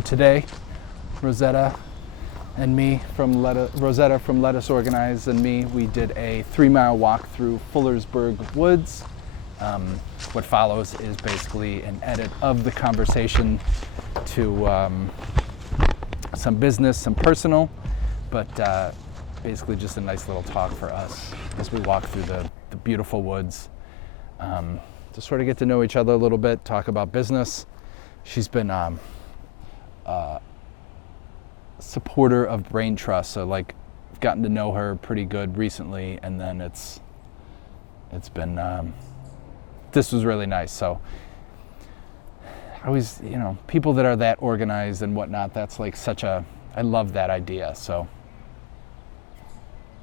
So today, Rosetta and me from Rosetta from Let Us Organize and me, we did a 3-mile walk through Fullersburg woods. What follows is basically an edit of the conversation to some business, some personal, but basically just a nice little talk for us as we walk through the beautiful woods. To sort of get to know each other a little bit, talk about business. She's been a supporter of Brain Trust, so like I've gotten to know her pretty good recently, and then it's been this was really nice. So I always, people that are that organized and whatnot, that's like I love that idea. So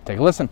take a listen.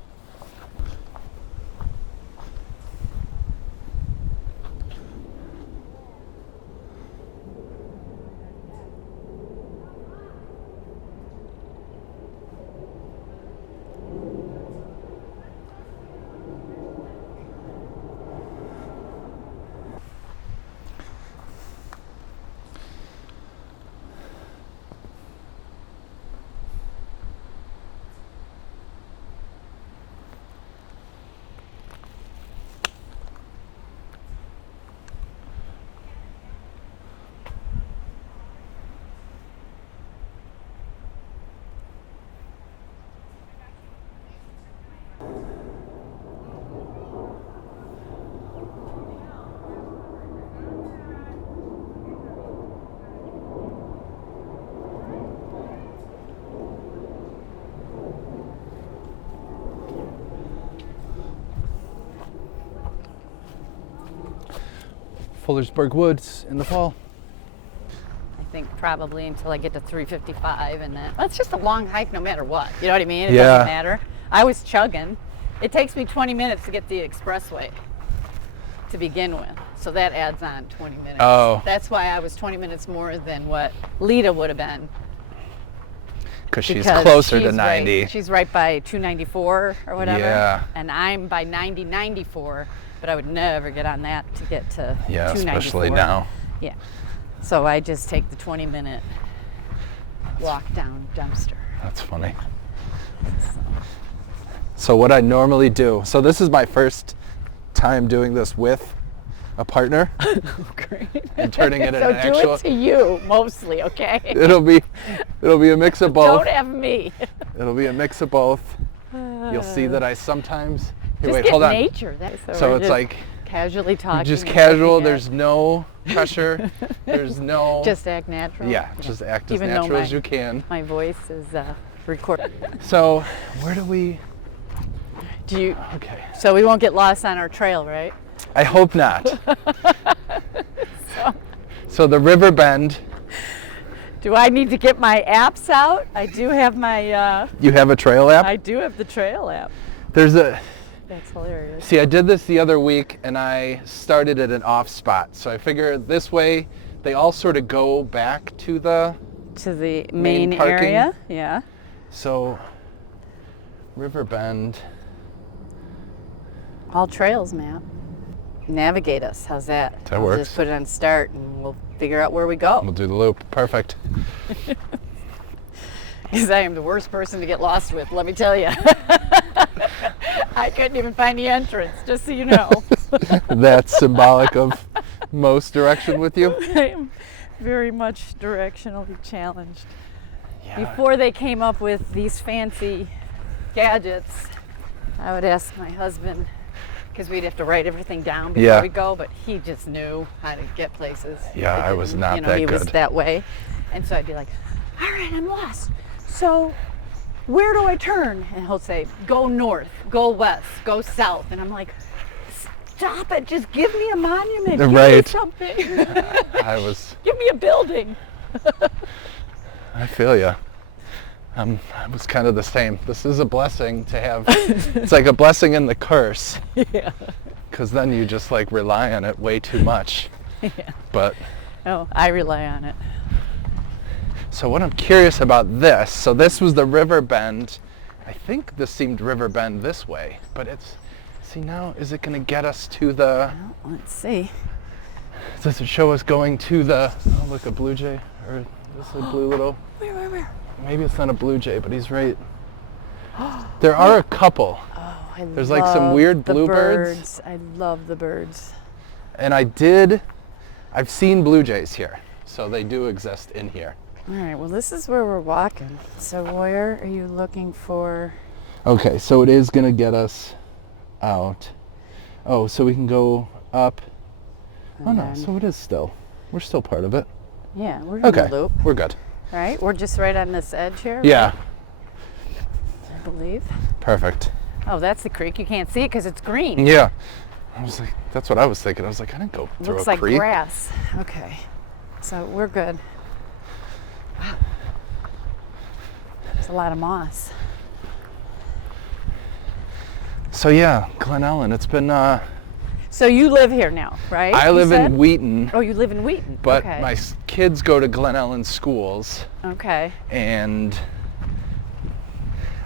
Fullersburg Woods in the fall. I think probably until I get to 355, and then it's just a long hike no matter what. You know what I mean? It doesn't matter. I was chugging. It takes me 20 minutes to get the expressway to begin with, so that adds on 20 minutes. Oh. That's why I was 20 minutes more than what Lita would have been. Because she's closer to 90. Right, she's right by 294 or whatever. Yeah. And I'm by 9094, but I would never get on that to get to 294. Especially now. Yeah. So I just take the 20-minute walk down Dempster. That's funny. So what I normally do, so this is my first time doing this with a partner. Great. And turning it into so an actual. do it to you mostly, okay? It'll be a mix of both. Don't have me. It'll be a mix of both. You'll see that I sometimes. Here, just wait, get hold on. nature. So it's like casually talking. just casual. There's no pressure. There's no. Just act natural. Yeah, just act as Even natural though as you can. My voice is recorded. So where do we? Okay. So we won't get lost on our trail, right? I hope not. So the river bend. Do I need to get my apps out? I do have my. You have a trail app? I do have the trail app. That's hilarious. See, I did this the other week, and I started at an off spot. So I figure this way, they all sort of go back to the main area. Yeah. So, river bend. All trails map. Navigate us. How's that? That works. Just put it on start, and we'll figure out where we go. We'll do the loop. Perfect. Because I am the worst person to get lost with, let me tell you. I couldn't even find the entrance, just so you know. That's symbolic of most direction with you? I am very much directionally challenged. Yeah. Before they came up with these fancy gadgets, I would ask my husband, because we'd have to write everything down before we go, but he just knew how to get places. Yeah, I was not that he good. was that way. And so I'd be like, all right, I'm lost. So where do I turn? And he'll say, go north, go west, go south. And I'm like, stop it, just give me a monument, give me something. Give me a building. I feel you. I was kind of the same. This is a blessing to have. It's like a blessing and the curse. Yeah. Because then you just like rely on it way too much. Yeah. But. Oh, I rely on it. So what I'm curious about this, so this was the river bend. I think this seemed river bend this way, but it's, see now, is it going to get us to the. Well, let's see. Does it show us going to the, oh look, a blue jay, or This is a blue little. Where? Maybe it's not a blue jay, but he's right. There are a couple. Oh, There's like some weird the bluebirds. I love the birds. And I've seen blue jays here, so they do exist in here. All right, well, this is where we're walking. So where are you looking for? Okay, so it is gonna get us out. Oh, so we can go up. Oh no, so it is still. We're still part of it. Yeah, we're in Okay, the loop. we're good. Right, we're just right on this edge here. Yeah, right? I believe. perfect. Oh, that's the creek. You can't see it because it's green. Yeah, I was like, that's what I was thinking. I was like, I didn't go through Looks a like creek. grass. Okay, so we're good. Wow, there's a lot of moss. So yeah, Glen Ellen. It's been. So you live here now, right? I you live said? in Wheaton. Oh, you live in Wheaton. But okay. my kids go to Glen Ellen schools, Okay. and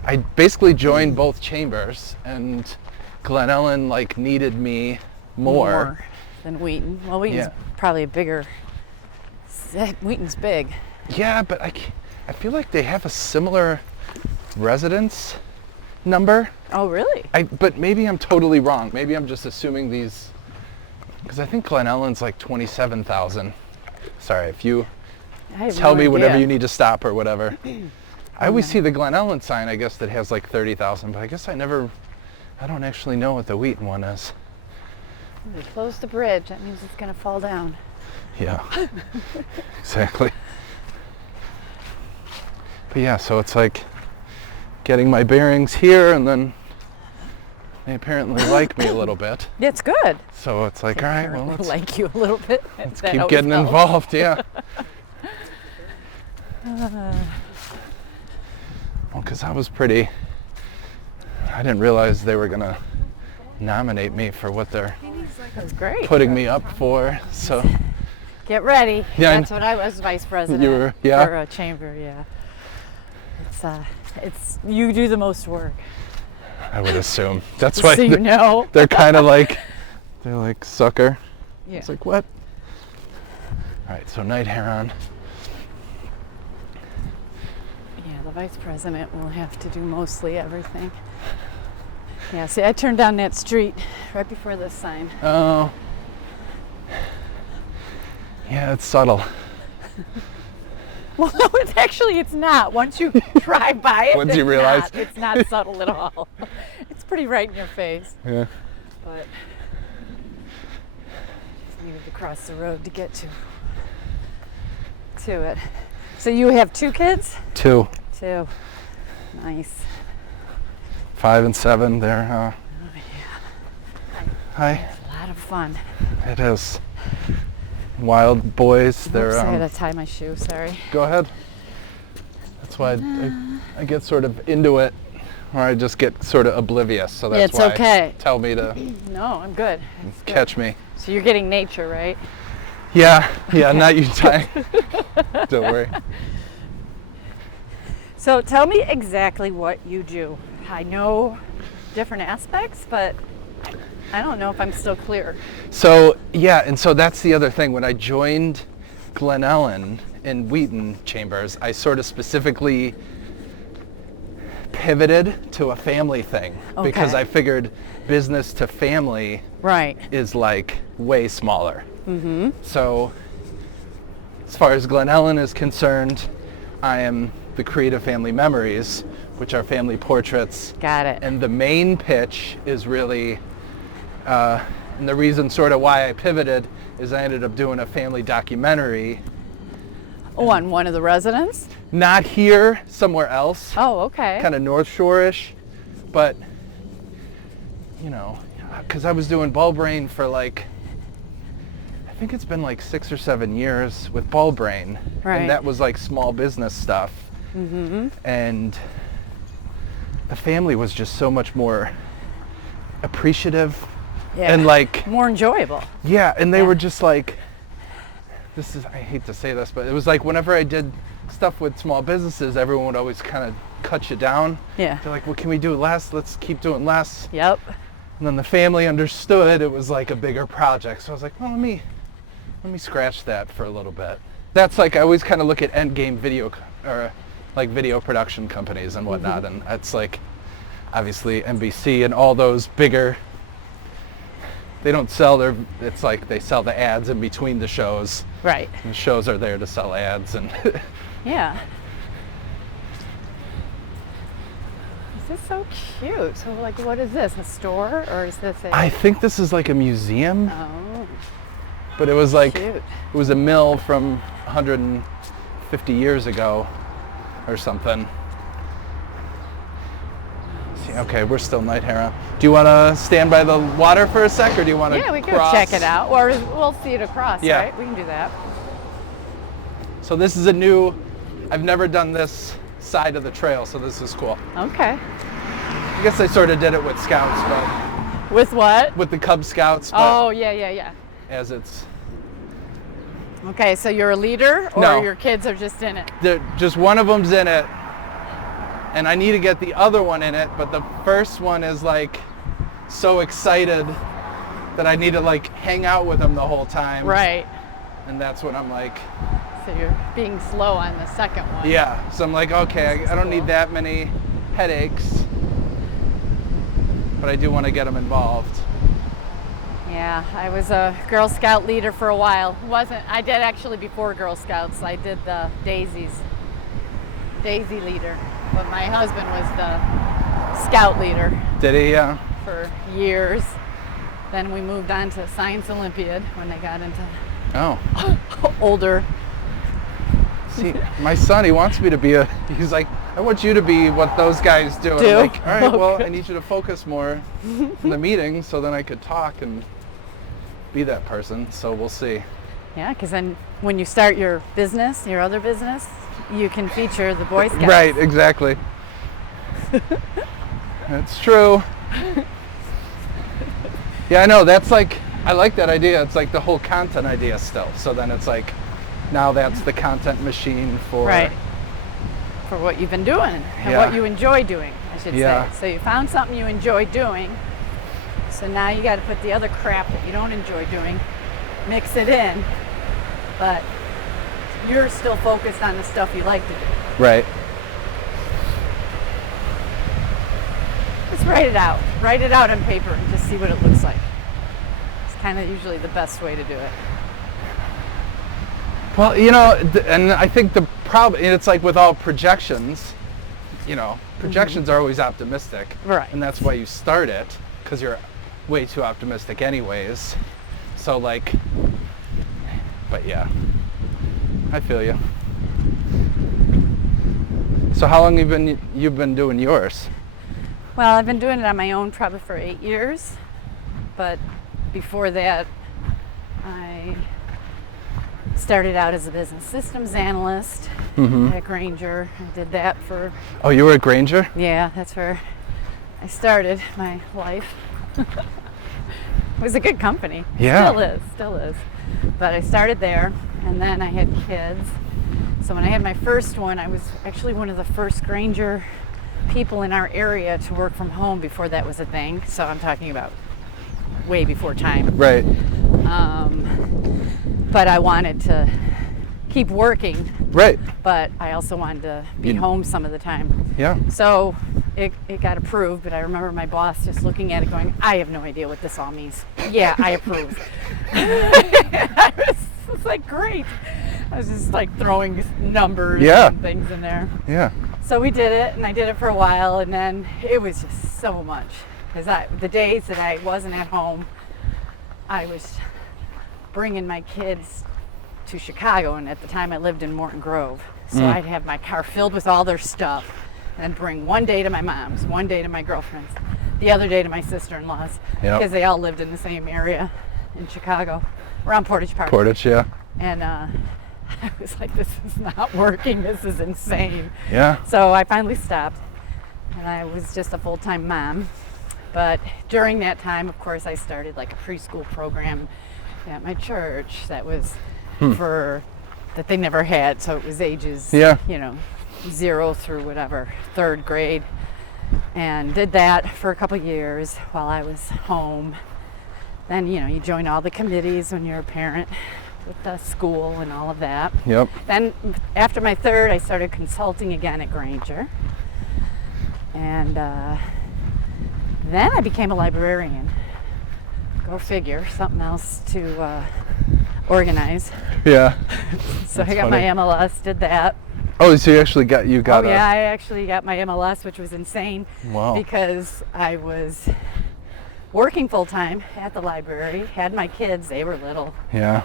I basically joined both chambers, and Glen Ellen like needed me more. Than Wheaton. Well, Wheaton's Yeah. probably a bigger. Wheaton's big. Yeah, but I feel like they have a similar residence number. Oh, really? But maybe I'm totally wrong. Maybe I'm just assuming these, because I think Glen Ellen's like 27,000. Sorry, if you I have tell no me whenever idea. you need to stop or whatever. I always see the Glen Ellen sign, I guess, that has like 30,000, but I guess I don't actually know what the Wheaton one is. They closed the bridge. That means it's going to fall down. Yeah, exactly. But yeah, so it's like getting my bearings here, and then they apparently like me a little bit. It's good. So it's like, all right, well, let's like you a little bit. Let's That keep always getting helps. involved, yeah. Well, because I didn't realize they were going to nominate me for what they're That's great. putting me up for, so. Get ready. Yeah, That's what I was vice president You were, yeah? for a chamber, yeah. It's you do the most work. I would assume. That's Just why so you know. they're kind of like, they're like, sucker. Yeah. It's like, what? All right, so night heron. Yeah, the vice president will have to do mostly everything. Yeah, see, I turned down that street right before this sign. Oh. Yeah, it's subtle. Well, no, it's not. Once you drive by it, Once you realize. it's not subtle at all. It's pretty right in your face. Yeah. But just needed to cross the road to get to it. So you have 2 kids? 2. 2. Nice. 5 and 7. They're. Oh, yeah. Hi. It's a lot of fun. It is. Wild boys. They're. Oops, I had to tie my shoe. Sorry. Go ahead. That's why I get sort of into it, or I just get sort of oblivious. So that's It's why okay. tell me to No, I'm good. catch me. So you're getting nature, right? Yeah, not you tying. Don't worry. So tell me exactly what you do. I know different aspects, but I don't know if I'm still clear. So yeah, and so that's the other thing. When I joined Glen Ellen in Wheaton Chambers, I sort of specifically pivoted to a family thing because Okay. I figured business to family Right. is like way smaller. Mm-hmm. So as far as Glen Ellen is concerned, I am the Creative Family Memories, which are family portraits. Got it. And the main pitch is really, and the reason sort of why I pivoted is I ended up doing a family documentary. Oh, on one of the residents? Not here, somewhere else. Oh, okay. Kind of North Shore-ish, but, you know, because I was doing Ball Brain for like, I think it's been like 6 or 7 years with Ball Brain. Right. And that was like small business stuff. Mm-hmm. And the family was just so much more appreciative. Yeah. And like, More enjoyable. yeah, and they Yeah. were just like, I hate to say this, but it was like whenever I did stuff with small businesses, everyone would always kind of cut you down. Yeah. They're like, well, can we do less? Let's keep doing less. Yep. And then the family understood it was like a bigger project. So I was like, well, let me scratch that for a little bit. that's like, I always kind of look at end game video or like video production companies and whatnot, and it's like obviously NBC and all those bigger, they don't sell their, it's like they sell the ads in between the shows. Right. And the shows are there to sell ads. And Yeah. This is so cute. So like, what is this, a store, or is this a... I think this is like a museum, Oh, but it was like, cute. it was a mill from 150 years ago or something. See, okay, we're still night, Hera. Do you want to stand by the water for a sec, or do you want to Yeah, we can cross? check it out, or we'll see it across, Yeah. right? We can do that. So this is a new, I've never done this side of the trail, so this is cool. Okay. I guess I sort of did it with Scouts, but With what? with the Cub Scouts, but Oh, yeah. as it's, Okay, so you're a leader, or No. your kids are just in it? just one of them's in it, and I need to get the other one in it, but the first one is like so excited that I need to like hang out with him the whole time. Right. And that's what I'm like, So you're being slow on the second one. yeah. So I'm like, okay, I don't need that many headaches, but I do want to get him involved. Yeah, I was a Girl Scout leader for a while. I did actually before Girl Scouts. I did the Daisy leader. But my husband was the Scout leader Did he? Yeah. for years. Then we moved on to Science Olympiad when they got into Oh. older. See, my son, he wants me to be he's like, I want you to be what those guys do. And I'm like, all right, well, I need you to focus more in the meeting so then I could talk and be that person. So we'll see. Yeah, because then when you start your business, your other business, you can feature the Boy Scouts. Right, exactly. That's true. Yeah, I know. That's like, I like that idea. It's like the whole content idea still. So then it's like, now that's the content machine for... Right. For what you've been doing and Yeah. what you enjoy doing, I should Yeah. say. So you found something you enjoy doing. So now you got to put the other crap that you don't enjoy doing, mix it in, but you're still focused on the stuff you like to do. Right. Just write it out. Write it out on paper and just see what it looks like. It's kind of usually the best way to do it. Well, you know, and I think the problem, it's like with all projections, you know, projections are always optimistic. Right. And that's why you start it, because you're way too optimistic anyways. So like, but yeah, I feel you. So how long you've been doing yours? Well, I've been doing it on my own probably for 8 years, but before that, I started out as a business systems analyst at Granger. I did that for, Oh, you were at Granger? yeah, that's where I started my life. It was a good company. Yeah. Still is. But I started there, and then I had kids. So when I had my first one, I was actually one of the first Granger people in our area to work from home before that was a thing. So I'm talking about way before time. Right. But I wanted to keep working, Right. but I also wanted to be You- home some of the time. Yeah. So it got approved, but I remember my boss just looking at it going, I have no idea what this all means. Yeah, I approve. I was like, great. I was just like throwing numbers Yeah. and things in there. Yeah. So we did it, and I did it for a while, and then it was just so much. Because the days that I wasn't at home, I was bringing my kids to Chicago, and at the time I lived in Morton Grove. So I'd have my car filled with all their stuff and bring one day to my mom's, one day to my girlfriend's, the other day to my sister-in-law's, Yep. because they all lived in the same area in Chicago, around Portage Park. Portage, yeah. And I was like, this is not working, this is insane. Yeah. So I finally stopped, and I was just a full-time mom. But during that time, of course, I started like a preschool program at my church that was that they never had. So it was ages, Yeah. 0 through whatever, 3rd grade. And did that for a couple years while I was home. Then, you join all the committees when you're a parent. with the school and all of that. Yep. Then after my third, I started consulting again at Granger. And then I became a librarian. Go figure, something else to organize. Yeah. So That's I got my funny. MLS, did that. Oh, so you actually got Oh yeah, I actually got my MLS, which was insane. Wow. Because I was working full time at the library, had my kids, they were little, Yeah.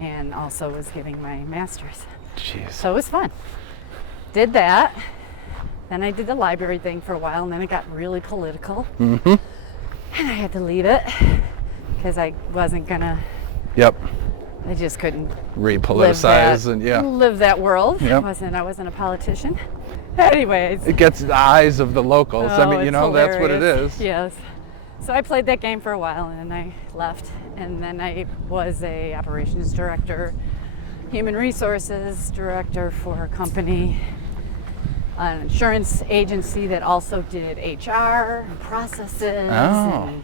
and also was getting my master's. Jeez. So it was fun. Did that. Then I did the library thing for a while, and then it got really political. Mm-hmm. And I had to leave it because I wasn't gonna, Yep. I just couldn't Repoliticize live that world. Yep. I wasn't a politician. Anyways. It gets the eyes of the locals. I mean, it's you know, that's what it hilarious. is. Yes. So I played that game for a while, and then I left. And then I was a operations director, human resources director for a company, an insurance agency that also did HR and processes. Oh. And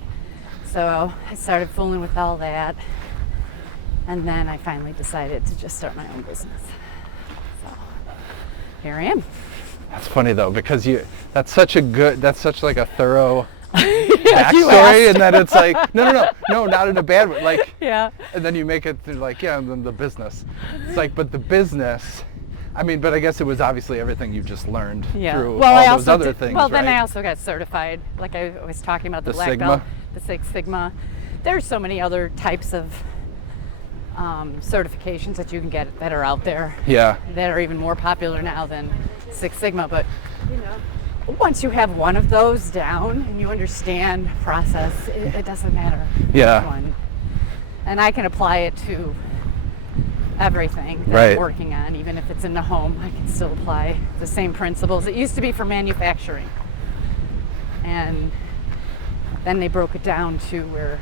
so I started fooling with all that. And then I finally decided to just start my own business. So here I am. That's funny though, because that's such like a thorough You backstory, asked. and then it's like, no, not in a bad way. Like, Yeah. and then you make it through like, yeah, and then the business. It's like, but the business, I mean, but I guess it was obviously everything you just learned through all those other things, Well, then right? I also got certified, like I was talking about the black Sigma? belt, the Six Sigma. There's so many other types of certifications that you can get that are out there Yeah. that are even more popular now than Six Sigma. But once you have one of those down and you understand process, it doesn't matter Yeah. which one. And I can apply it to everything that Right. I'm working on, even if it's in the home. I can still apply the same principles. It used to be for manufacturing, and then they broke it down to where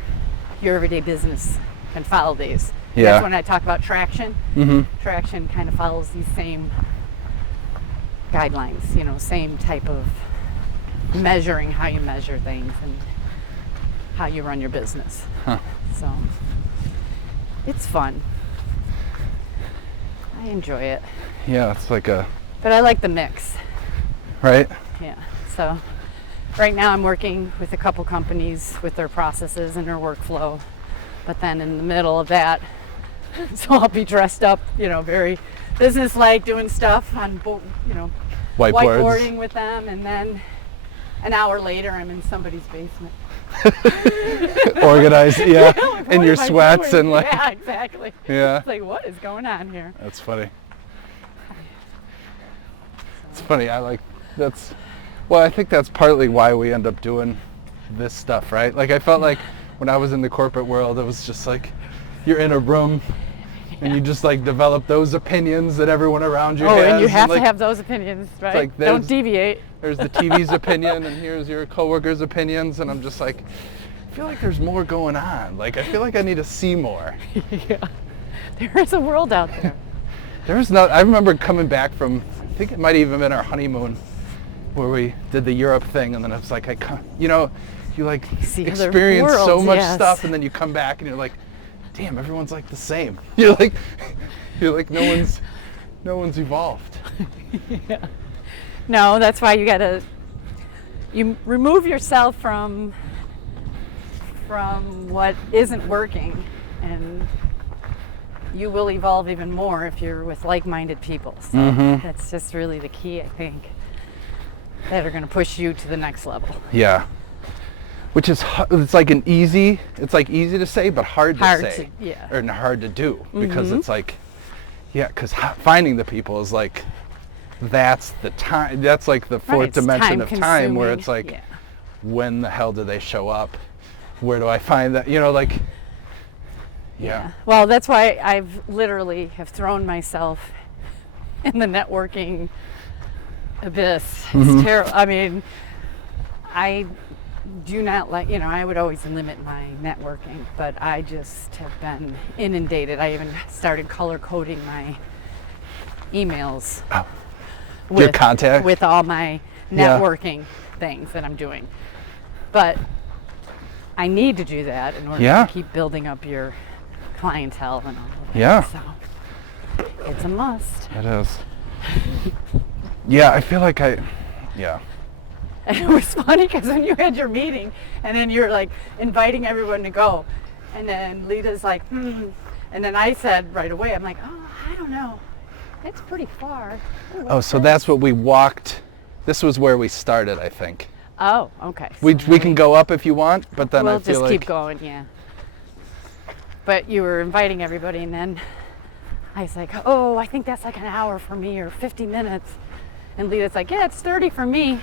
your everyday business can follow these. Yeah. That's when I talk about traction. Mm-hmm. Traction kind of follows these same guidelines, same type of measuring, how you measure things and how you run your business. Huh. So it's fun. I enjoy it. Yeah, it's like But I like the mix. right? Yeah. So right now I'm working with a couple companies with their processes and their workflow. But then in the middle of that, so I'll be dressed up, very business-like, doing stuff on, whiteboarding with them, and then an hour later I'm in somebody's basement. Organized, yeah, Like, in what your am I sweats doing? and like, Yeah, exactly. yeah. It's like, what is going on here? That's funny. It's funny. I think that's partly why we end up doing this stuff, right? Like I felt like when I was in the corporate world, it was just like you're in a room and you just like develop those opinions that everyone around you has. And you have like, to have those opinions, right? like Don't deviate. There's the TV's opinion and here's your coworkers' opinions, and I'm just like, I feel like there's more going on. Like I feel like I need to see more. Yeah. There is a world out there. I remember coming back from, I think it might even been our honeymoon, where we did the Europe thing, and then it's like, you like see other experience so worlds, much yes. stuff, and then you come back and you're like, damn, everyone's like the same. You're like no one's evolved. Yeah. No, that's why you remove yourself from what isn't working, and you will evolve even more if you're with like-minded people. So that's just really the key, I think, that are going to push you to the next level. Yeah. Which is, it's like easy to say, but hard to say. Yeah. Or hard to do, because it's like, yeah, because finding the people is like, that's the time, that's like the fourth It's dimension of time where time-consuming, it's like, yeah. when the hell do they show up? Where do I find that? Like, yeah. Well, that's why I've literally have thrown myself in the networking abyss. It's terrible. I mean, I do not like, I would always limit my networking, but I just have been inundated. I even started color coding my emails Your contact? with all my Yeah. networking things that I'm doing. But I need to do that in order Yeah. to keep building up your clientele and all of Yeah. So it's a must. It is. Yeah, I feel like yeah. And it was funny because when you had your meeting and then you're like inviting everyone to go, and then Lita's like, and then I said right away, I'm like, oh, I don't know. It's pretty far. Oh, so that's what we walked. This was where we started, I think. Oh, okay. So We can go up if you want, but then we'll I feel just like keep going, yeah. But you were inviting everybody, and then I was like, oh, I think that's like an hour for me, or 50 minutes. And Lita's like, yeah, it's 30 for me.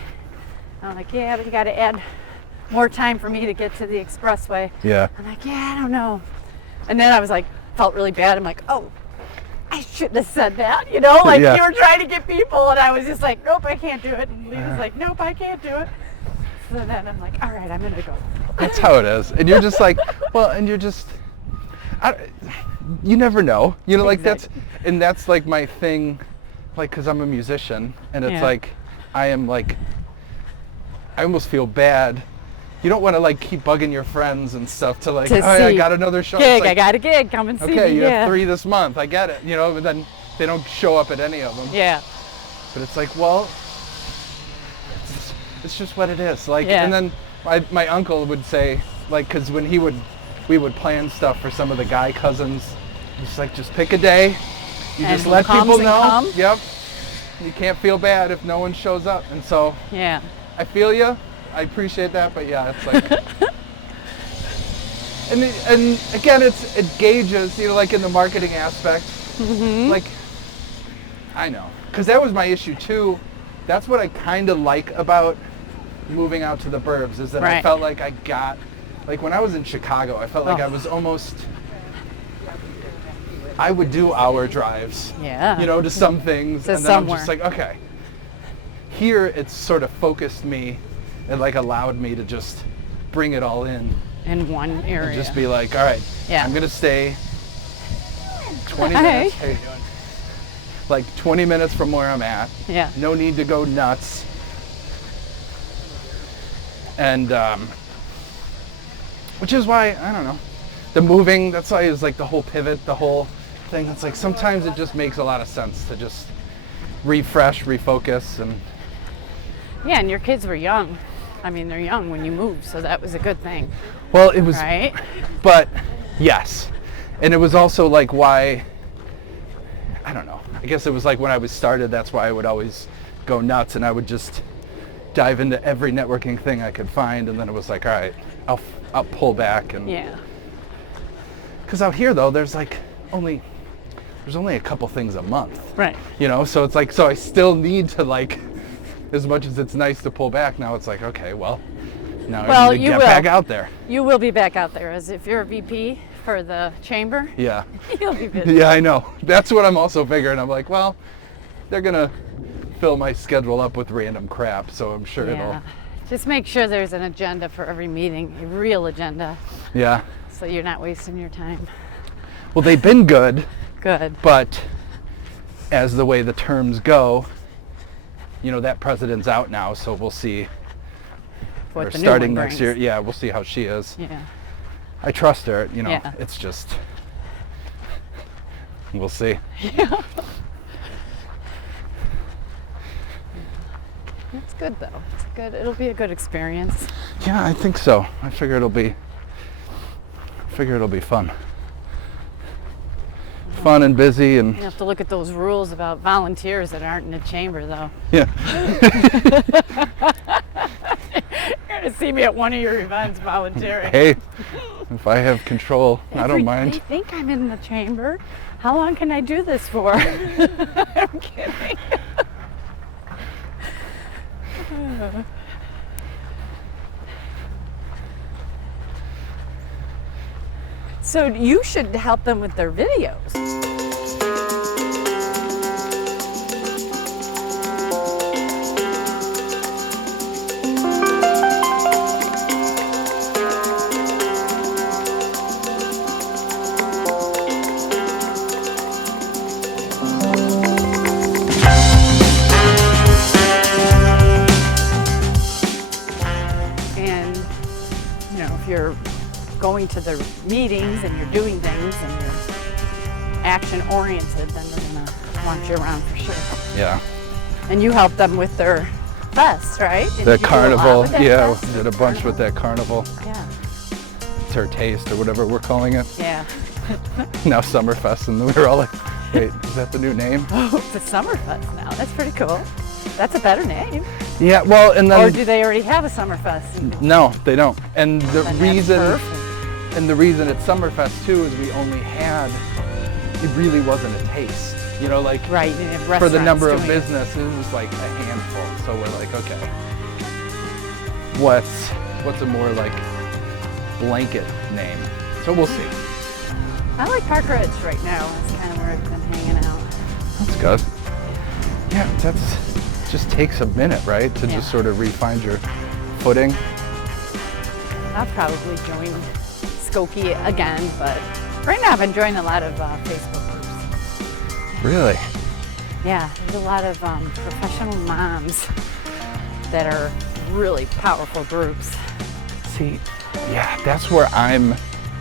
I'm like, yeah, but you got to add more time for me to get to the expressway. Yeah. I'm like, yeah, I don't know. And then I was like, felt really bad. I'm like, oh, I shouldn't have said that, you know? Like, Yeah. you were trying to get people, and I was just like, nope, I can't do it. And Lita's like, nope, I can't do it. So then I'm like, all right, I'm going to go. That's how it is. And you're just like, well, and you're just, you never know. You know, like Exactly. that's like my thing, like, because I'm a musician, and it's Yeah. like, I almost feel bad. You don't want to like keep bugging your friends and stuff to like, To oh, I see. got another show. Gig, It's like, I got a gig, come and see okay, me. you Yeah. have 3 this month. I get it, you know, but then they don't show up at any of them. Yeah. But it's like, well, it's just what it is. Like, Yeah. and then my uncle would say, like, because when we would plan stuff for some of the guy cousins, it's like, just pick a day. You And just who let comes people and know. come? Yep. You can't feel bad if no one shows up. And so Yeah. I feel you. I appreciate that. But yeah, it's like, and again, it gauges, you know, like in the marketing aspect. Mm-hmm. Like, I know, because that was my issue too. That's what I kind of like about moving out to the burbs, is that I Right. felt like I got, like when I was in Chicago, I felt like Oh. I was almost, I would do hour drives, Yeah. you know, to some things, To and then somewhere. I'm just like, okay. Here, it's sort of focused me, and like allowed me to just bring it all in, In one area. and just be like, all right, Yeah. I'm gonna stay 20 Hey. minutes. Hey, like 20 minutes from where I'm at. Yeah. No need to go nuts. And which is why, I don't know, the moving, that's why it was like the whole pivot, the whole thing. It's like sometimes it just makes a lot of sense to just refresh, refocus, and Yeah, and your kids were young. I mean, they're young when you moved, so that was a good thing, well, it was, right? but yes. And it was also like why, I don't know, I guess it was like when I was started, that's why I would always go nuts, and I would just dive into every networking thing I could find, and then it was like, all right, I'll pull back. And Yeah. because out here though, there's only a couple things a month, Right. you know, so it's like, so I still need to, like, as much as it's nice to pull back, now it's like, okay, well, now Well, I need to you get will. back out there. You will be back out there, as if you're a VP for the chamber. Yeah. You'll be busy. Yeah, I know. That's what I'm also figuring. I'm like, well, they're gonna fill my schedule up with random crap, so I'm sure Yeah. Just make sure there's an agenda for every meeting, a real agenda, yeah. so you're not wasting your time. Well, they've been good, Good. but as the way the terms go, you know, that president's out now, so we'll see. What Or the new starting one next brings. year, yeah, we'll see how she is. Yeah. I trust her, you know. Yeah. It's just, we'll see. Yeah. It's good though. It's good. It'll be a good experience. Yeah, I think so. I figure it'll be fun. Fun and busy, and You have to look at those rules about volunteers that aren't in the chamber though. yeah. You're gonna see me at one of your events volunteering. Hey, if I have control, I don't They mind. think I'm in the chamber. How long can I do this for? I'm kidding. So you should help them with their videos. And, you know, if you're going to the meetings and you're doing things and you're action oriented, then they're gonna want you around for sure. Yeah. And you helped them with their fest, right? Did The you do a lot carnival, with that yeah, fest? did a bunch with that carnival. Yeah. It's our taste or whatever we're calling it. Yeah. Now Summerfest, and we were all like, wait, is that the new name? Oh, it's a Summerfest now. That's pretty cool. That's a better name. Yeah, well, and then Or do they already have a Summerfest? no, they don't. And the Then that's reason perfect. and the reason it's Summerfest too is we only had, it really wasn't a taste. You know, like Right, you have for the restaurants number of doing it. businesses, it was like a handful. So we're like, okay, what's a more like blanket name? So we'll see. I like Park Ridge right now. That's kind of where I've been hanging out. That's good. Yeah, just takes a minute, right? To Yeah. just sort of re-find your footing. I'll probably join Skokie again, but right now I've been joining a lot of Facebook groups. Really? Yeah, there's a lot of professional moms that are really powerful groups. See, yeah, that's where I'm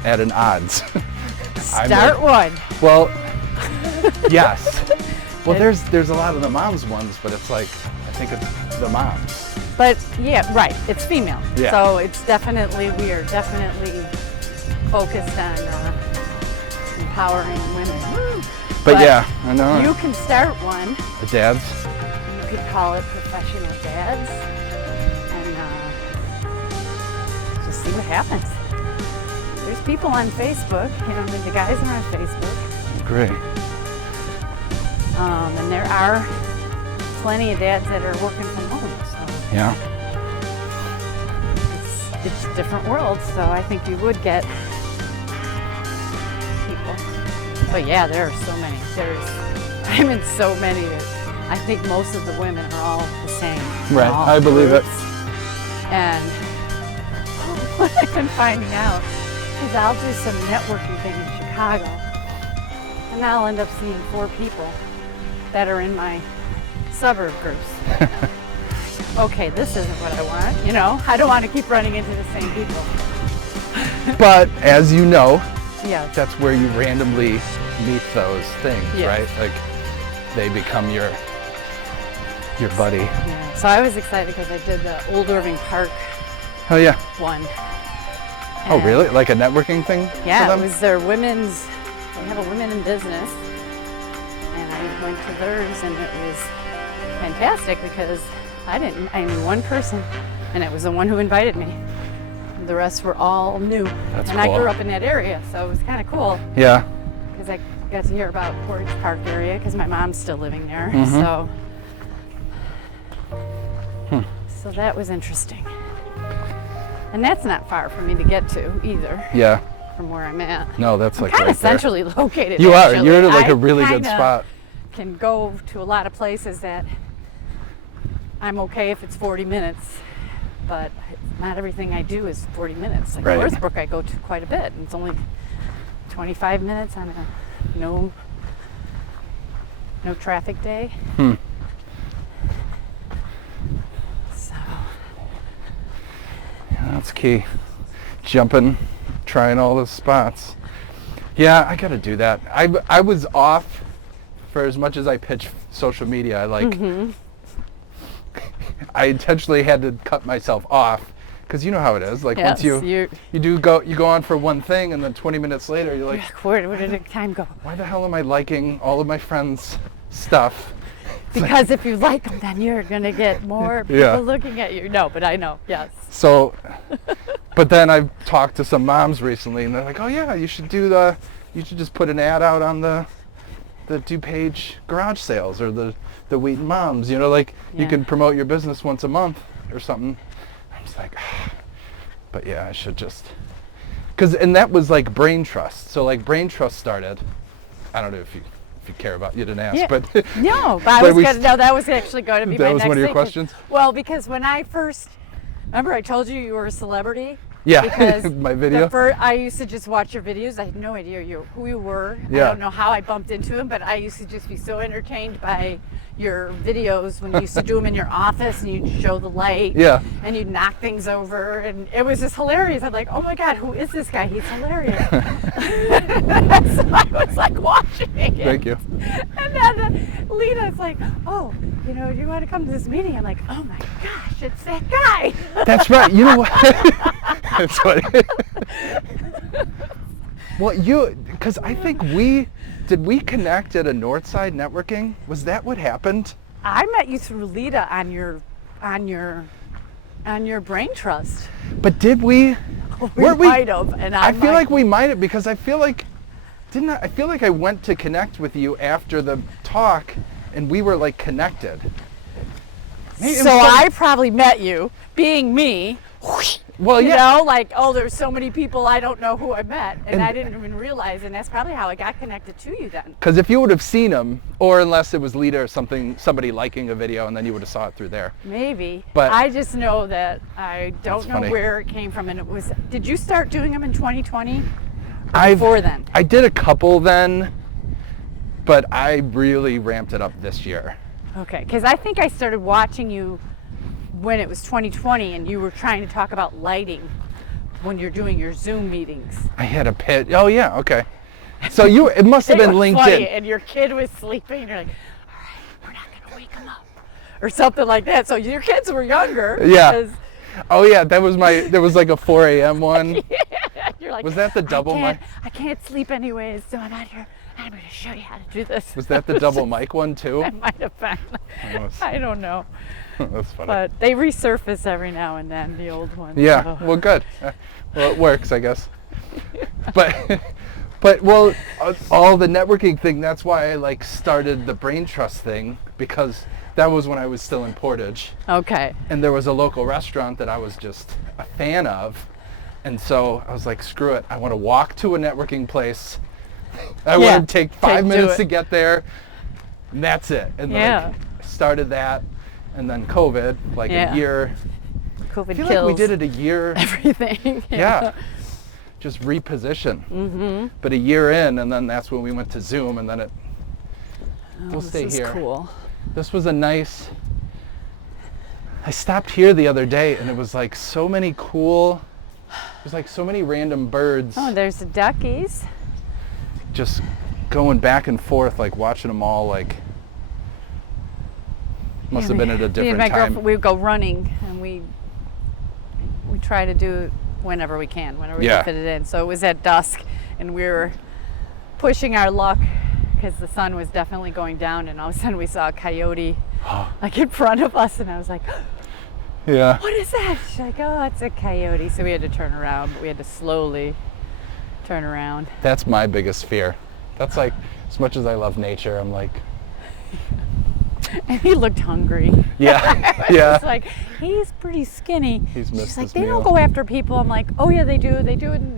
at an odds. Start one. Well, yes. Well, there's a lot of the moms ones, but it's like, I think it's the moms. But yeah, right, it's female. Yeah. So it's definitely, we are definitely focused on empowering women. But yeah, I know. You can start one. The dads. You could call it Professional Dads and just see what happens. There's people on Facebook, you know, the guys are on Facebook. Great. And there are plenty of dads that are working from home. So Yeah. it's a different world, so I think you would get people. But yeah, there are so many. I'm in so many. I think most of the women are all the same. Right, All I believe it. groups. And what I've been finding out is I'll do some networking thing in Chicago, and I'll end up seeing 4 people that are in my suburb groups. Okay, this isn't what I want, you know? I don't want to keep running into the same people. But as you know, Yeah. that's where you randomly meet those things, Yes. right? Like they become your buddy. Yeah. So I was excited because I did the Old Irving Park Oh yeah. one. Oh And really? Like a networking thing? Yeah, for it them? was their women's, they have a women in business. And I went to theirs and it was fantastic because I knew one person and it was the one who invited me. The rest were all new. That's and I cool. grew up in that area, so it was kind of cool Yeah. because I got to hear about Portage Park area because my mom's still living there. Mhm. So, so that was interesting. And that's not far for me to get to either Yeah. from where I'm at. No, that's like Kind right of centrally located. there. You are. actually. You're at like I a really good kinda spot. Can go to a lot of places that I'm okay if it's 40 minutes, but not everything I do is 40 minutes. Like Right. Fullersburg, I go to quite a bit. It's only 25 minutes on a no traffic day. Hmm. So Yeah, that's key. Jumping, trying all the spots. Yeah, I gotta do that. I was off for as much as I pitch social media. I like. Mm-hmm. I intentionally had to cut myself off because you know how it is. Like once yes, you go on for one thing and then 20 minutes later you're like, where did the time go? why the hell am I liking all of my friends' stuff? Because if you like them, then you're gonna get more people Yeah. looking at you. No, but I know. Yes. So, but then I've talked to some moms recently and they're like, oh yeah, you should just put an ad out on the DuPage garage sales or the Wheaton Moms, you know, like you Yeah. can promote your business once a month or something. I was like, but yeah, I should just, and that was like Brain Trust. So like Brain Trust started, I don't know if you care about, you didn't ask, Yeah. but No, but that was actually going to be That my was next one of your thing. questions? Well, because when I first, remember I told you were a celebrity? Yeah, because my video. I used to just watch your videos. I had no idea who you were. Yeah. I don't know how I bumped into him, but I used to just be so entertained by your videos when you used to do them in your office and you'd show the light. Yeah. And you'd knock things over, and it was just hilarious. I'm like, oh my God, who is this guy? He's hilarious. So I was like watching it. Thank you. And then Lena's like, oh, you know, you want to come to this meeting? I'm like, oh my gosh, it's that guy. That's right. You know what? That's funny. Well, because I think did we connect at a Northside networking? Was that what happened? I met you through Lita on your brain trust. But did we? We might have, and I feel like we might have, because I feel like I feel like I went to connect with you after the talk, and we were like connected. So I probably met you, being me. Well, you yeah. know, like, oh, there's so many people I don't know who I met, and I didn't even realize, and that's probably how I got connected to you then. Because if you would have seen him, or unless it was Lita or somebody liking a video, and then you would have saw it through there. Maybe. But I just know that I don't know funny. where it came from, and it was. Did you start doing them in 2020? Before then? I did a couple then, but I really ramped it up this year. Okay, because I think I started watching you when it was 2020 and you were trying to talk about lighting when you're doing your Zoom meetings. I had a pit. Oh yeah, okay. So it must have been LinkedIn. Funny, and your kid was sleeping and you're like, all right, we're not going to wake him up. Or something like that. So your kids were younger. Yeah. Oh yeah, there was like a 4 a.m. one. Yeah, you're like, was that the double mic? I can't sleep anyways, so I'm out here. I'm going to show you how to do this. Was that the double mic one too? It might have been. I don't know. That's funny. But they resurface every now and then, the old ones. Yeah, so. well good. Well, it works, I guess. But well, all the networking thing, that's why I like started the Brain Trust thing, because that was when I was still in Portage. Okay. And there was a local restaurant that I was just a fan of. And so I was like, screw it. I want to walk to a networking place. I want to take 5 minutes to get there. And that's it. And like, started that. And then COVID, like a year. COVID I feel kills like we did it a year. everything. Yeah. Just reposition. Mm-hmm. But a year in, and then that's when we went to Zoom, and then it. We'll stay this here. Is cool. This was a nice. I stopped here the other day, and it was like so many cool. There's like so many random birds. Oh, there's the duckies. Just going back and forth, like watching them all, like. Must have been at a different me and my time. girlfriend, we would go running, and we try to do it whenever we can we can fit it in. So it was at dusk, and we were pushing our luck because the sun was definitely going down, and all of a sudden we saw a coyote like in front of us, and I was like, yeah. What is that? She's like, oh, it's a coyote. So we had to turn around, but we had to slowly turn around. That's my biggest fear. That's like, as much as I love nature, I'm like. And he looked hungry. Yeah, It's like, he's pretty skinny. He's missed She's like, his they meal. don't go after people. I'm like, oh yeah, they do. They do it in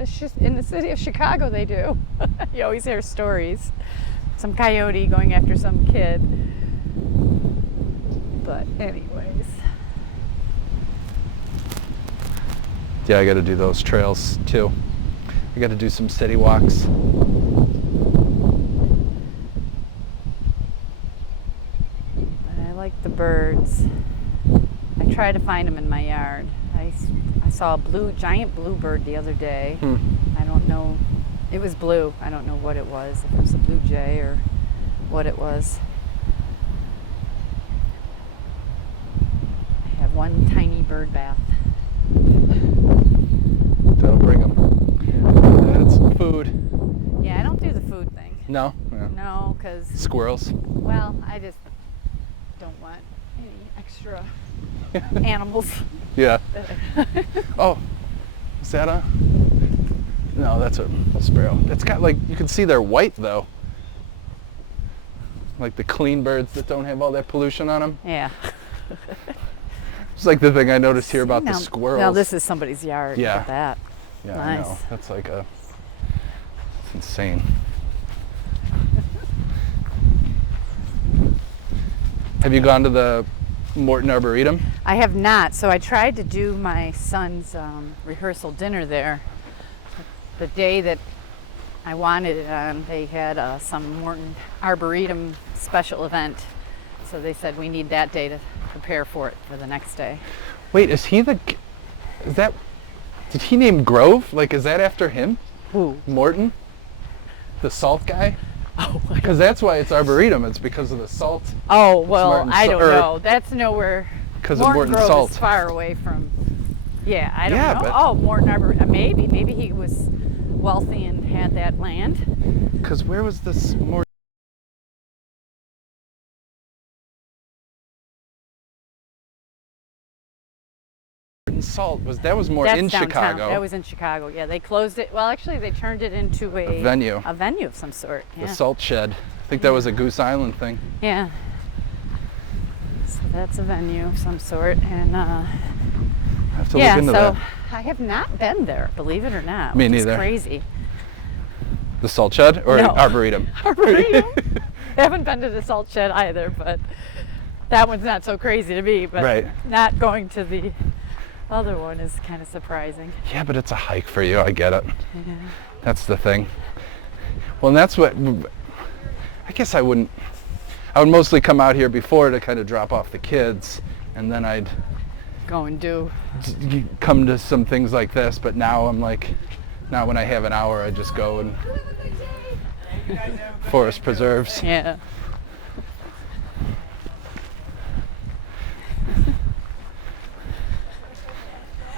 the city of Chicago. They do. You always hear stories. Some coyote going after some kid. But anyways. Yeah, I got to do those trails too. I got to do some city walks. I like the birds. I try to find them in my yard. I saw a giant bluebird the other day. I don't know. It was blue. I don't know what it was. If it was a blue jay or what it was. I have one tiny bird bath. That'll bring them. That's some food. Yeah, I don't do the food thing. No? Yeah. No, because, Squirrels? well, I just don't want any extra animals. Yeah. Oh, is that a? No, that's a sparrow. It's got like, you can see they're white though. Like the clean birds that don't have all that pollution on them. Yeah. It's like the thing I noticed here about the Now- squirrels. Now this is somebody's yard. Yeah. Look at that. Yeah, Nice. I know. That's like it's insane. Have you gone to the Morton Arboretum? I have not. So I tried to do my son's rehearsal dinner there. The day that I wanted it on, they had some Morton Arboretum special event. So they said we need that day to prepare for it for the next day. Wait, is that, did he name Grove? Like, is that after him? Who? Morton? The salt guy? Oh, Because that's why it's Arboretum. It's because of the salt. oh well, Morton I don't or- know. That's nowhere. Because of Morton Grove salt. is far away from. Yeah, I don't Yeah, know. but- Oh, Morton Arboretum. Maybe he was wealthy and had that land. Because where was this Morton salt? That was more That's in downtown. Chicago. That was in Chicago. Yeah, they closed it. Well, actually, they turned it into A venue. A venue of some sort. The Yeah. salt shed. I think that was a Goose Island thing. Yeah. So that's a venue of some sort, and I have to yeah. look into So that. I have not been there, believe it or not. Me which is neither. crazy. The salt shed or No. Arboretum? Arboretum. I haven't been to the salt shed either, but that one's not so crazy to me. But Right. not going to the other one is kind of surprising. Yeah, but it's a hike for you. I get it. Yeah. That's the thing. Well, and that's what I guess I would mostly come out here before to kind of drop off the kids, and then I'd Go and do. come to some things like this. But now I'm like, now when I have an hour, I just go and forest preserves. Yeah.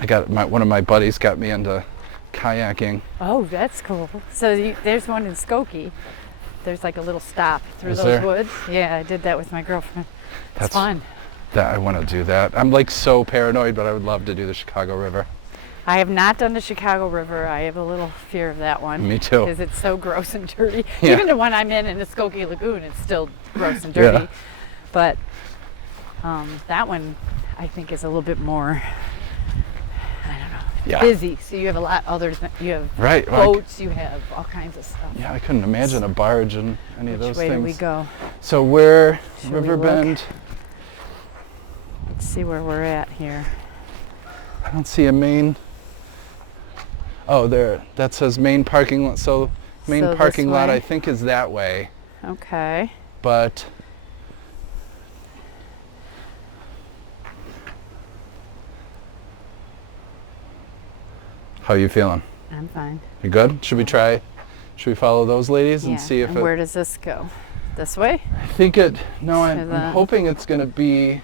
One of my buddies got me into kayaking. Oh, that's cool. So there's one in Skokie. There's like a little stop through Is those there? woods. Yeah, I did that with my girlfriend. It's That's fun. That I want to do that. I'm like so paranoid, but I would love to do the Chicago River. I have not done the Chicago River. I have a little fear of that one. Me too. Because it's so gross and dirty. Yeah. Even the one I'm in the Skokie Lagoon, it's still gross and dirty. Yeah. But that one, I think, is a little bit more, I don't know, Yeah. busy. So you have a lot other, you have Right. Well, boats, you have all kinds of stuff. yeah, I couldn't imagine a barge and any of Which those way things. do we go? So we're Should we Riverbend. Let's see where we're at here. I don't see a main. Oh, there. That says main parking lot. So main So this parking lot, way? I think, is that way. Okay. But how are you feeling? I'm fine. You good? Should we follow those ladies and see if and where does this go? This way? I think it. No, To I'm the- hoping it's going to be.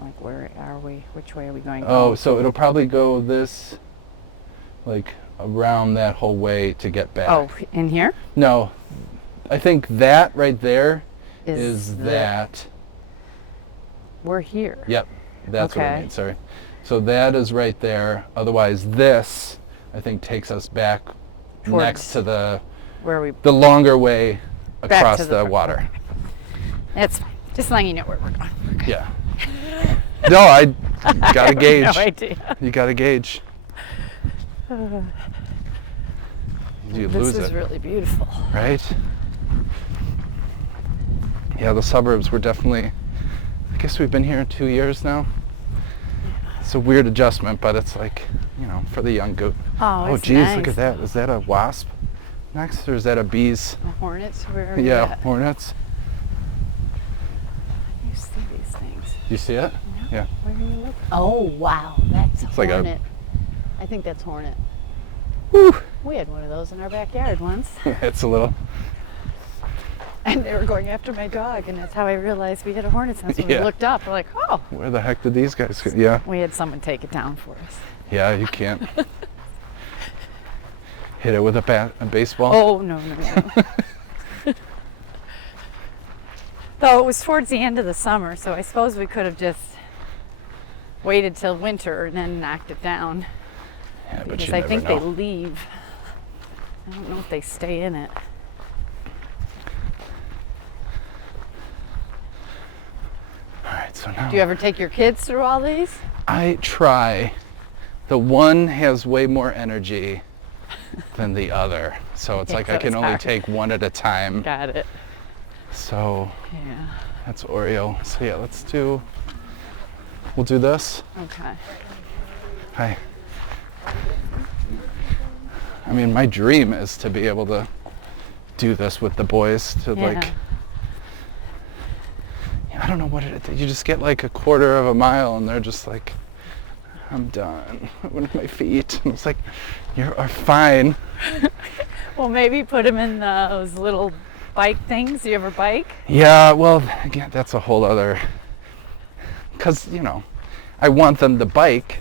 Like, where are we? Which way are we going? Oh, so it'll probably go this, like around that whole way to get back. Oh, in here? No, I think that right there is the- that. We're here. Yep, that's what I Okay. mean. Sorry. So that is right there. Otherwise, this I think takes us back next Towards- to Where we? the longer way Back across to the the- water. That's fine. Just letting you know where we're going. Yeah. No, I gotta gauge. No idea. You gotta gauge. You This lose is it, really beautiful. right? Yeah, the suburbs were definitely. I guess we've been here 2 years now. It's a weird adjustment, but it's like, for the young goat. Oh, it's geez, nice. look at that. Is that a wasp next, or is that a bee's? The hornets. Where are we Yeah, at? hornets. You see these things? You see it? Yeah. Where are you looking? Oh, wow. That's a It's like a- hornet. I think that's hornet. Whew. We had one of those in our backyard once. It's a little. And they were going after my dog, and that's how I realized we had a hornet's nest. When Yeah. we looked up, we're like, oh. Where the heck did these guys go? Yeah. We had someone take it down for us. Yeah, you can't. Hit it with a baseball. Oh, no. Though it was towards the end of the summer, so I suppose we could have just waited till winter and then knocked it down. Yeah, but Because you I never think know. they leave. I don't know if they stay in it. All right, so now Do you ever take your kids through all these? I try. The one has way more energy than the other, so it's Yeah, like so I can it's only hard. take one at a time. Got it. So Yeah. that's Oreo. So yeah, we'll do this. Okay. Hi. I mean, my dream is to be able to do this with the boys, to like, I don't know what it is. You just get like a quarter of a mile and they're just like, I'm done with my feet. And it's like, you are fine. Well, maybe put them in those little bike things. Do you ever bike? Yeah, well, again, that's a whole other, because, you know, I want them to bike.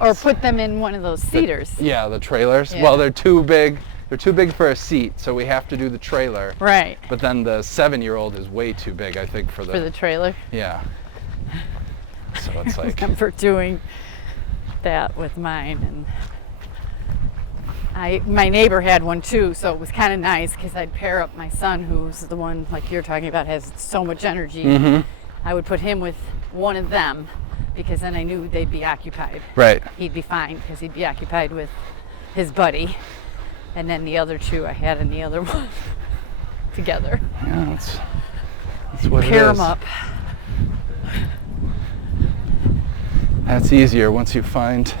Or put them in one of those seaters. The trailers. Yeah. Well, they're too big. They're too big for a seat, so we have to do the trailer. Right. But then the 7-year-old is way too big, I think, for the trailer. Yeah. So it's like, I remember doing that with mine, and my neighbor had one too, so it was kind of nice because I'd pair up my son, who's the one like you're talking about, has so much energy. mm-hmm. I would put him with one of them because then I knew they'd be occupied. Right. He'd be fine because he'd be occupied with his buddy, and then the other two I had in the other one together. Yeah, that's what it is. Pair them up. That's easier once you find.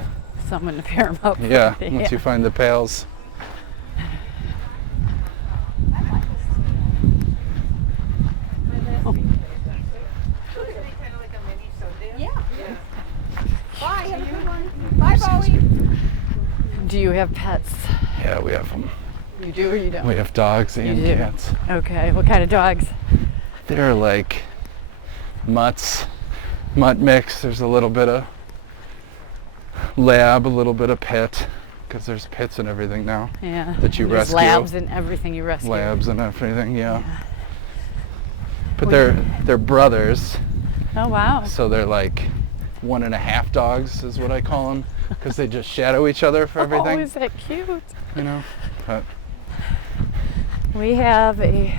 Someone to pair them up. Yeah, with. once you find the pails. Bye, have a good one. Bye, Bowie. Do you have pets? Yeah, we have them. You do or you don't? We have dogs and do? cats. Okay, what kind of dogs? They're like mutt mix. There's a little bit of lab, a little bit of pit, because there's pits and everything now. Yeah. That you There's rescue. labs and everything you rescue. Labs and everything, yeah. But they're brothers, Oh wow. so they're like 1.5 dogs is what I call them, because they just shadow each other for everything. Oh, is that cute? You know. But We have a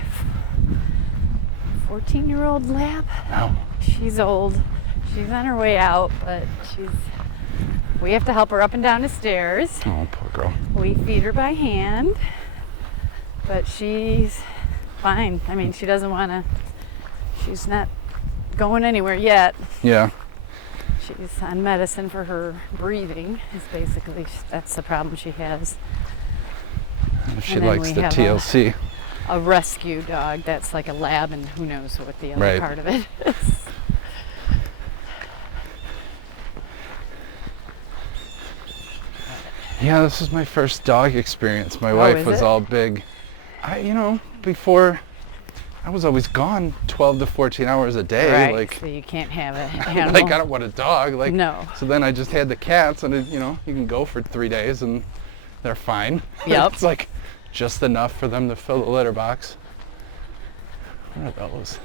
14-year-old lab. no. She's old. She's on her way out, but we have to help her up and down the stairs. Oh, poor girl. We feed her by hand, but she's fine. I mean, she doesn't want to, she's not going anywhere yet. Yeah. She's on medicine for her breathing, is basically, that's the problem she has. She And then likes we the have TLC. A rescue dog that's like a lab, and who knows what the other Right. part of it is. Yeah, this is my first dog experience. My Oh, wife is was it? all big. Before, I was always gone 12 to 14 hours a day. Right, Like, so you can't have an animal. like I don't want a dog. Like, No. So then I just had the cats, and you can go for 3 days and they're fine. Yep. It's like just enough for them to fill the litter box. What are those?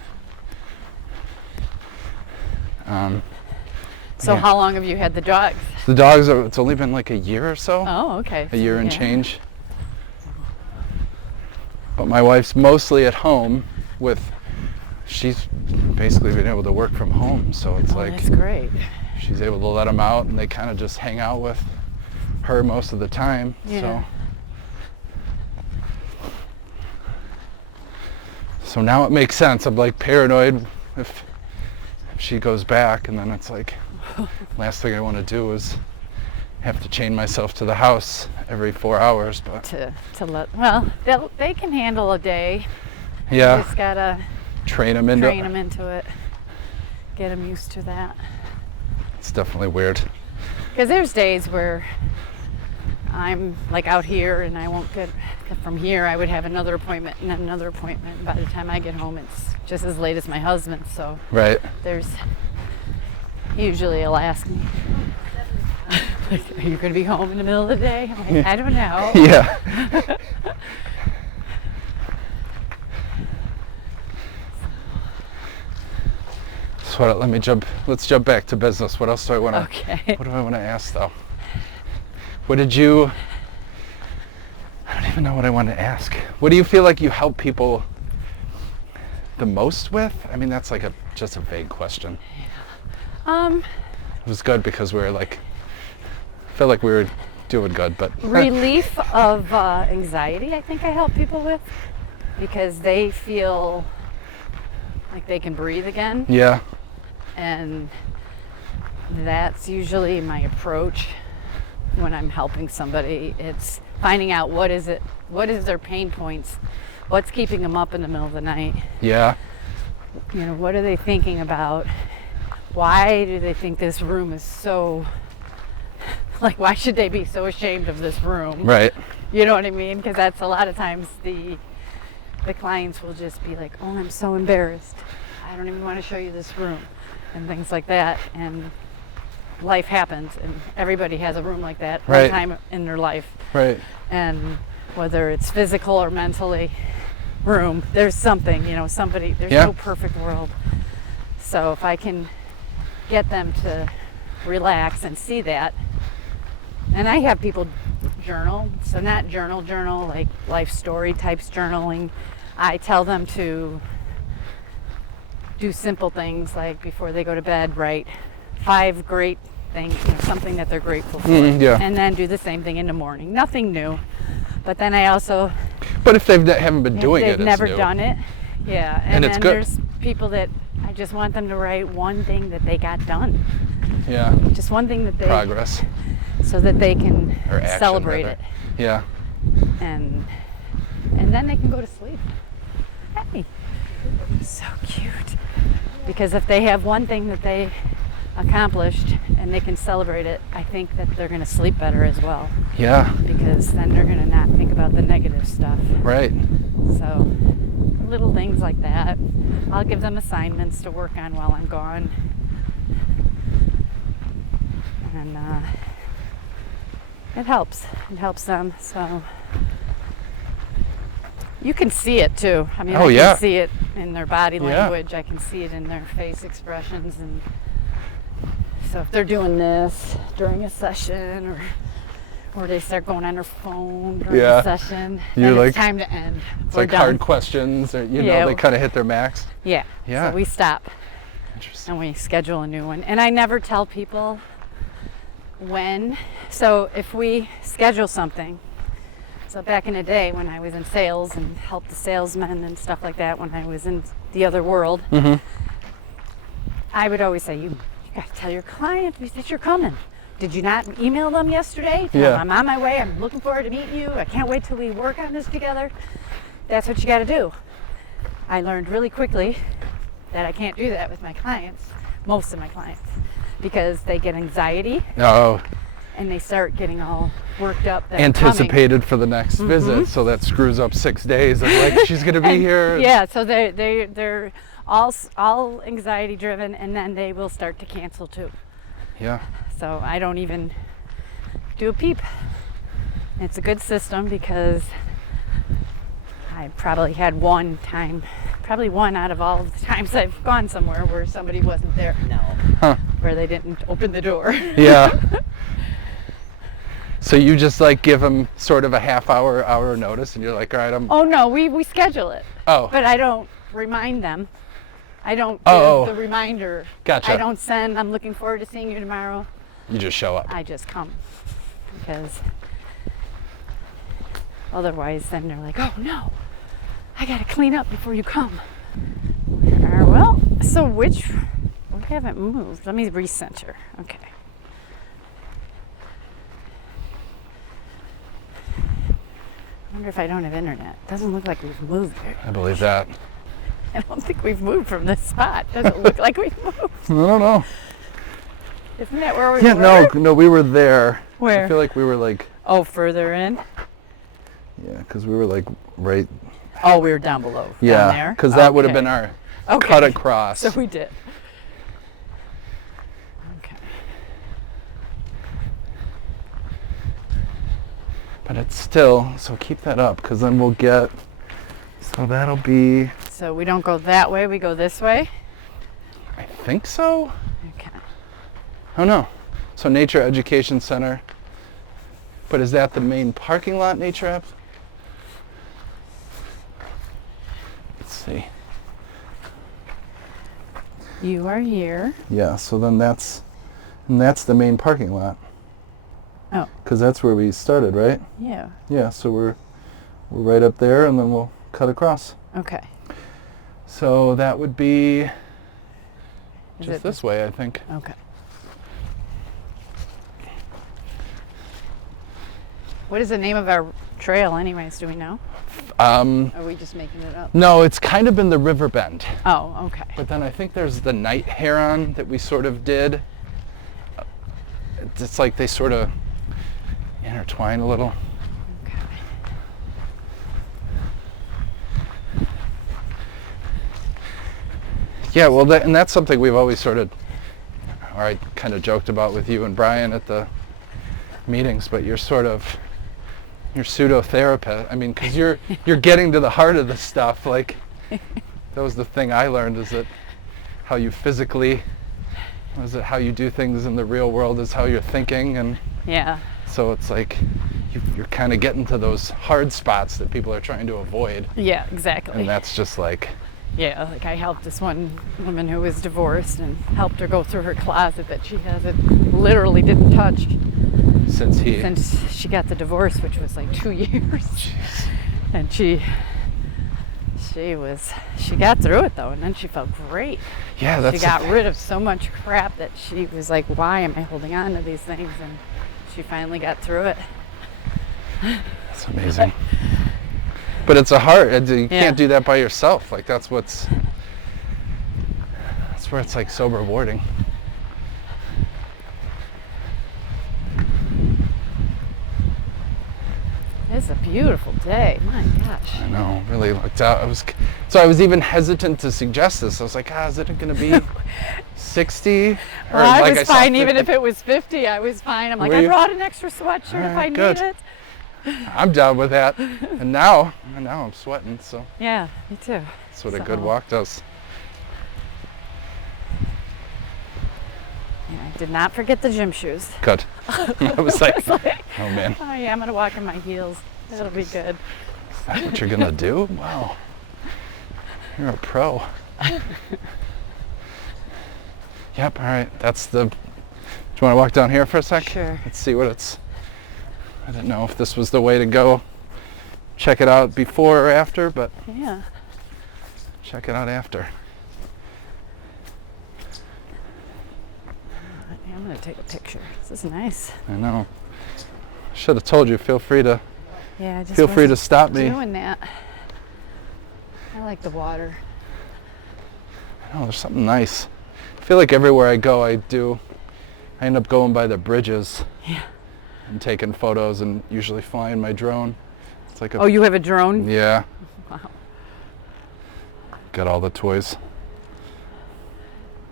So yeah. how long have you had the dogs? The dogs it's only been like a year or so. Oh, okay. A year and Yeah. change. But my wife's mostly at home she's basically been able to work from home, so it's like That's great. she's able to let them out and they kind of just hang out with her most of the time. Yeah. So now it makes sense. I'm like paranoid if she goes back, and then it's like last thing I want to do is have to chain myself to the house every 4 hours. But They can handle a day. yeah, You just gotta train them into it. Get them used to that. It's definitely weird. Because there's days where I'm like out here and I won't get from here. I would have another appointment and another appointment. And by the time I get home, it's just as late as my husband. So Right. there's usually he'll ask me, "Are you going to be home in the middle of the day?" I'm like, I don't know. Yeah. So let's jump back to business. What else do I want to, Okay. what do I want to ask though? I don't even know what I want to ask. What do you feel like you help people the most with? I mean, that's like just a vague question. It was good because we were like, I felt like we were doing good, but. Relief of anxiety, I think I help people with. because they feel like they can breathe again. Yeah. And that's usually my approach when I'm helping somebody. It's finding out what is their pain points, what's keeping them up in the middle of the night. Yeah. You know, what are they thinking about? Why do they think this room is so, like, why should they be so ashamed of this room? Right. You know what I mean? Because that's a lot of times the clients will just be like, oh, I'm so embarrassed. I don't even want to show you this room, and things like that. And life happens, and everybody has a room like that Right. one time in their life. Right. And whether it's physical or mentally room, there's something, you know, somebody, there's Yeah. no perfect world. So if I can get them to relax and see that, and I have people journal, so not journal like life story types journaling. I tell them to do simple things like before they go to bed, write 5 great things, you know, something that they're grateful for, yeah. and then do the same thing in the morning. Nothing new, but then I also, But if they haven't been doing they've it, never it's new. done it, yeah. And then it's good. There's people that I just want them to write one thing that they got done, Yeah. just one thing that they, Progress. so that they can Or action, celebrate rather. it, Yeah. and then they can go to sleep. Hey, so cute. Because if they have one thing that they accomplished and they can celebrate it, I think that they're going to sleep better as well. Yeah. Because then they're going to not think about the negative stuff. Right. So little things like that. I'll give them assignments to work on while I'm gone. And it helps. It helps them. So you can see it too. I mean, Oh, I yeah. can see it in their body Yeah. language. I can see it in their face expressions. And so if they're doing this during a session, or they start going on their phone during Yeah. a session, You're then like- it's time to end. It's We're like done. hard questions, or Yeah. they kind of hit their max. Yeah. Yeah. So we stop Interesting. and we schedule a new one. And I never tell people when. So if we schedule something, so back in the day when I was in sales and helped the salesmen and stuff like that, when I was in the other world, Mm-hmm. I would always say, you got to tell your client that you're coming. Did you not email them yesterday? Tell Yeah. them I'm on my way. I'm looking forward to meeting you. I can't wait till we work on this together. That's what you got to do. I learned really quickly that I can't do that with my clients, most of my clients, because they get anxiety Oh, and they start getting all worked up. That I'm coming. anticipated for the next visit, so that screws up 6 days of like she's gonna be here. Yeah, so they're all anxiety driven, and then they will start to cancel too. Yeah. So I don't even do a peep. It's a good system because I probably had one out of all of the times I've gone somewhere where somebody wasn't there. No. Huh. Where they didn't open the door. Yeah. So you just like give them sort of a hour notice, and you're like, all right, I'm. Oh no, we schedule it. Oh. But I don't remind them. I don't Oh. give the reminder. Gotcha. I don't send, I'm looking forward to seeing you tomorrow. You just show up. I just come. Because otherwise then they're like, oh no, I gotta clean up before you come. Well, so we haven't moved. Let me recenter. Okay. I wonder if I don't have internet. Doesn't look like we've moved it. I believe that. I don't think we've moved from this spot. Doesn't look like we've moved. I don't know. Isn't that where we Yeah, were? no, we were there. Where? I feel like we were like, Oh, further in? yeah, because we were like right. Oh, we were down below. Down Yeah, there? because that would have Okay. been our Okay. cut across. So we did. Okay. But it's still, so keep that up, because then we'll get, so that'll be, So we don't go that way, we go this way? I think so? Okay. Oh no. So Nature Education Center. But is that the main parking lot, Nature Apps? Let's see. You are here. Yeah, so then that's the main parking lot. Oh. Because that's where we started, right? Yeah. Yeah, so we're right up there, and then we'll cut across. Okay. So that would be Is just it this way, I think. Okay. What is the name of our trail anyways, do we know? Or are we just making it up? No, it's kind of in the river bend. Oh, okay. But then I think there's the night heron that we sort of did. It's like they sort of intertwine a little. Okay. Yeah, well, and that's something we've always sort of, or I kind of joked about with you and Brian at the meetings, but you're pseudo-therapist. I mean, because you're getting to the heart of the stuff. Like, that was the thing I learned, is that how you physically, how you do things in the real world is how you're thinking. And Yeah. so it's like you're kind of getting to those hard spots that people are trying to avoid. Yeah, exactly. And that's just like, Yeah, like I helped this one woman who was divorced and helped her go through her closet that she hasn't, literally didn't touch since she got the divorce, which was like 2 years. And she got through it though, and then she felt great. Yeah, that's she got rid of so much crap that she was like, why am I holding on to these things? And she finally got through it. That's amazing. But it's a hard, you can't do that by yourself. Like that's where it's like so rewarding. It's a beautiful day, my gosh. I know, really looked out. I was even hesitant to suggest this. I was like, is it going to be 60? Well, I was fine even if it was 50. I was fine. I'm like, I brought an extra sweatshirt if I need it. I'm down with that. And now I'm sweating, so. Yeah, me too. That's what a good walk does. Yeah, I did not forget the gym shoes. Good. I was like, oh man. Oh yeah, I'm gonna walk in my heels. That'll be good. Is that what you're gonna do? Wow. You're a pro. Yep, all right. Do you want to walk down here for a sec? Sure. Let's see what it's, I didn't know if this was the way to go. Check it out before or after, but yeah. Check it out after. I'm gonna take a picture. This is nice. I know. Should have told you. Feel free to Feel free to stop me. Doing that. I like the water. I know, there's something nice. I feel like everywhere I go, I end up going by the bridges. Yeah. And taking photos and usually flying my drone. It's like you have a drone? Yeah. Wow. Got all the toys.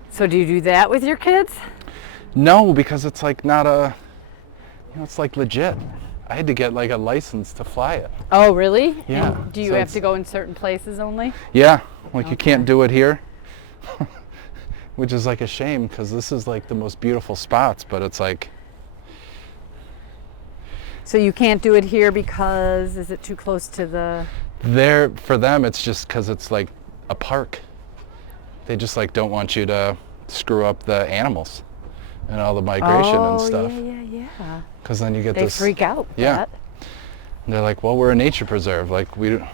So do you do that with your kids? No, because it's like it's like legit. I had to get like a license to fly it. Oh, really? Yeah. And do you have to go in certain places only? Yeah, like you can't do it here, which is like a shame because this is like the most beautiful spots, but it's like. So you can't do it here because is it too close to the? For them, it's just because it's like a park. They just like don't want you to screw up the animals and all the migration and stuff. Yeah. Because then you get They this. freak out. Yeah. And they're like, well, we're a nature preserve. Like we're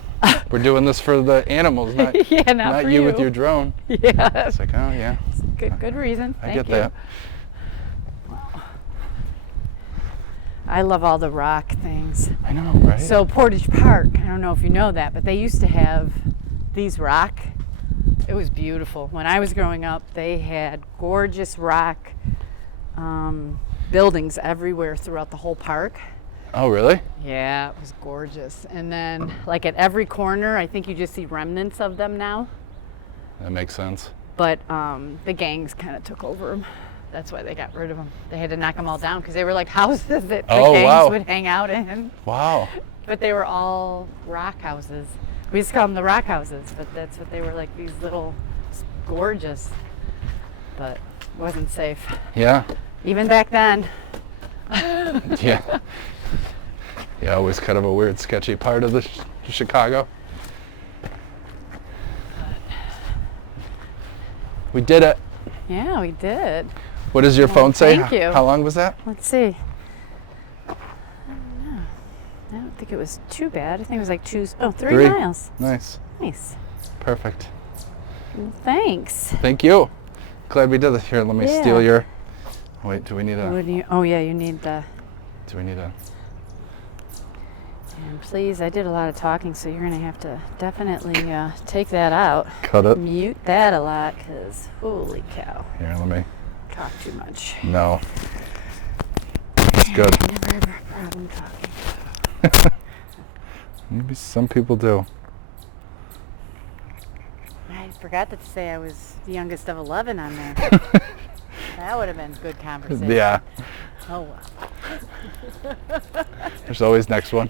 doing this for the animals, not not for you with your drone. Yeah. It's like, oh yeah. Good reason. I Thank get you. that. I love all the rock things. I know, right? So Portage Park, I don't know if you know that, but they used to have these rock. It was beautiful. When I was growing up, they had gorgeous rock buildings everywhere throughout the whole park. Oh, really? Yeah, it was gorgeous. And then, like at every corner, I think you just see remnants of them now. That makes sense. But the gangs kind of took over them. That's why they got rid of them. They had to knock them all down because they were like houses that the gangs would hang out in. Wow. But they were all rock houses. We used to call them the rock houses, but that's what they were, like these little, gorgeous, but wasn't safe. Yeah. Even back then. Yeah. Yeah, always kind of a weird, sketchy part of the Chicago. We did it. Yeah, we did. What does your phone say? Thank you. How long was that? Let's see. I don't know. think it was too bad. I think it was like 3 3 miles. Nice. Nice. Perfect. Well, thanks. Thank you. Glad we did this. Here, let me Yeah. steal your. Wait, do we need a? Oh yeah, you need the. Do we need a? And please, I did a lot of talking, so you're gonna have to definitely take that out. Cut it. Mute that a lot, cause holy cow, Here, let me. talk too much. No. It's good. I never have a problem talking. Maybe some people do. I forgot to say I was the youngest of 11 on there. That would have been good conversation. Yeah. Oh well. There's always next one.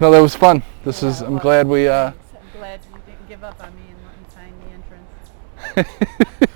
No, that was fun. I'm glad we I'm glad you didn't give up on me and let me find the entrance.